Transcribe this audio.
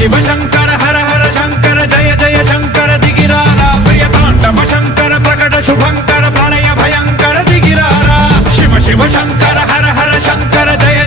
शिव शंकर हर हर शंकर जय जय शंकर दिगिरारा प्रिय तांडव शंकर प्रकट शुभंकर प्रणय भयंकर दिगिरारा शिव शिव शंकर हर हर शंकर जय